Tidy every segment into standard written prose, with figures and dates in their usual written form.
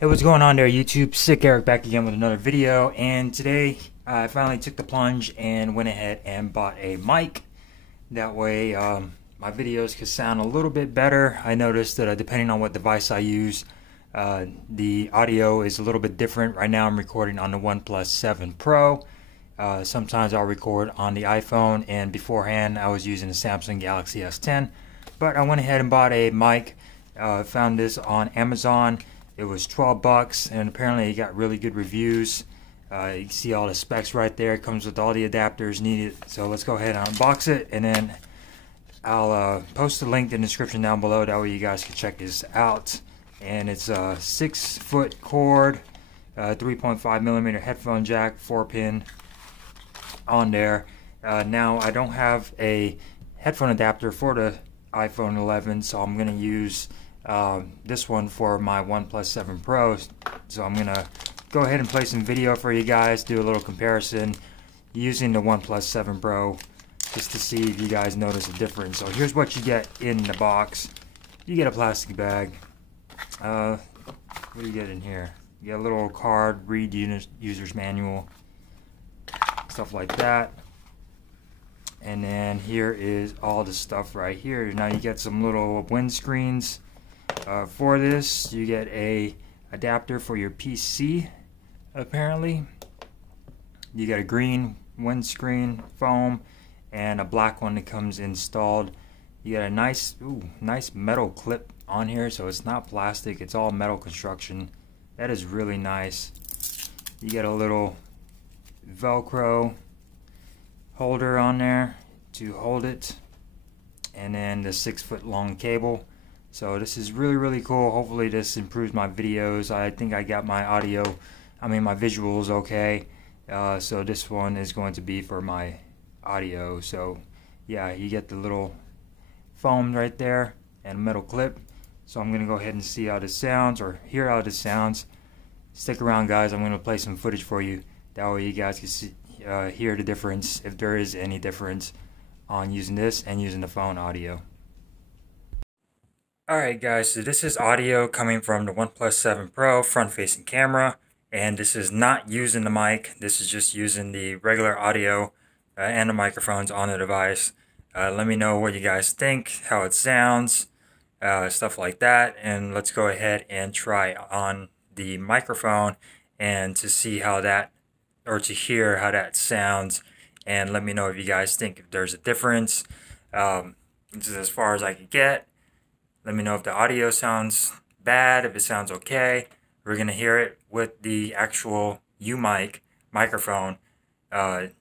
Hey, what's going on there, YouTube? Sick Eric back again with another video, and today I finally took the plunge and went ahead and bought a mic. That way my videos could sound a little bit better. I noticed that depending on what device I use, the audio is a little bit different. Right now I'm recording on the OnePlus 7 Pro. Sometimes I'll record on the iPhone, and beforehand I was using the Samsung Galaxy S10. But I went ahead and bought a mic. Found this on Amazon. It was 12 bucks, and apparently it got really good reviews. You can see all the specs right there. It comes with all the adapters needed. So let's go ahead and unbox it, and then I'll post the link in the description down below. That way you guys can check this out. And it's a 6-foot cord, 3.5 millimeter headphone jack, 4-pin on there. Now I don't have a headphone adapter for the iPhone 11, so I'm going to use this one for my OnePlus 7 Pro. So I'm gonna go ahead and play some video for you guys, do a little comparison using the OnePlus 7 Pro, just to see if you guys notice a difference. So here's what you get in the box. You get a plastic bag. What do you get in here? You get a little card, read user's manual, stuff like that. And then here is all the stuff right here. Now you get some little windscreens. For this, you get a adapter for your PC. Apparently, you get a green windscreen foam and a black one that comes installed. You get a nice metal clip on here, so it's not plastic, it's all metal construction. That is really nice. You get a little Velcro holder on there to hold it, and then the 6-foot long cable. So this is really cool. Hopefully this improves my videos. I think I got my my visuals okay. So this one is going to be for my audio. So yeah, you get the little foam right there and a metal clip. So I'm gonna go ahead and see how this sounds, or hear how this sounds. Stick around, guys. I'm gonna play some footage for you. That way you guys can see, hear the difference, if there is any difference, on using this and using the phone audio. Alright guys, so this is audio coming from the OnePlus 7 Pro front-facing camera, and this is not using the mic. This is just using the regular audio and the microphones on the device. Let me know what you guys think, how it sounds, stuff like that, and let's go ahead and try on the microphone and to see how that, or to hear how that sounds, and let me know if you guys think if there's a difference. This is as far as I could get. Let me know if the audio sounds bad, if it sounds okay. We're going to hear it with the actual U-mic microphone. $12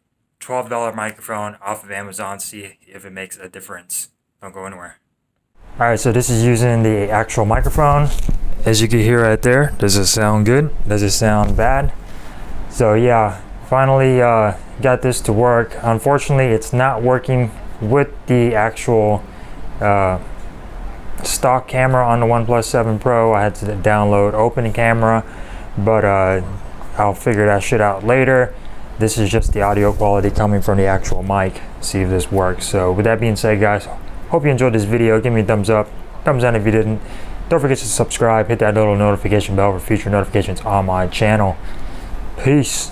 microphone off of Amazon. See if it makes a difference. Don't go anywhere. Alright, so this is using the actual microphone. As you can hear right there, does it sound good? Does it sound bad? So yeah, finally got this to work. Unfortunately, it's not working with the actual stock camera on the OnePlus 7 Pro. I had to download opening camera, but I'll figure that shit out later. This is just the audio quality coming from the actual mic. See if this works. So with that being said, guys, hope you enjoyed this video. Give me a thumbs up, thumbs down if you didn't. Don't forget to subscribe, hit that little notification bell for future notifications on my channel. Peace.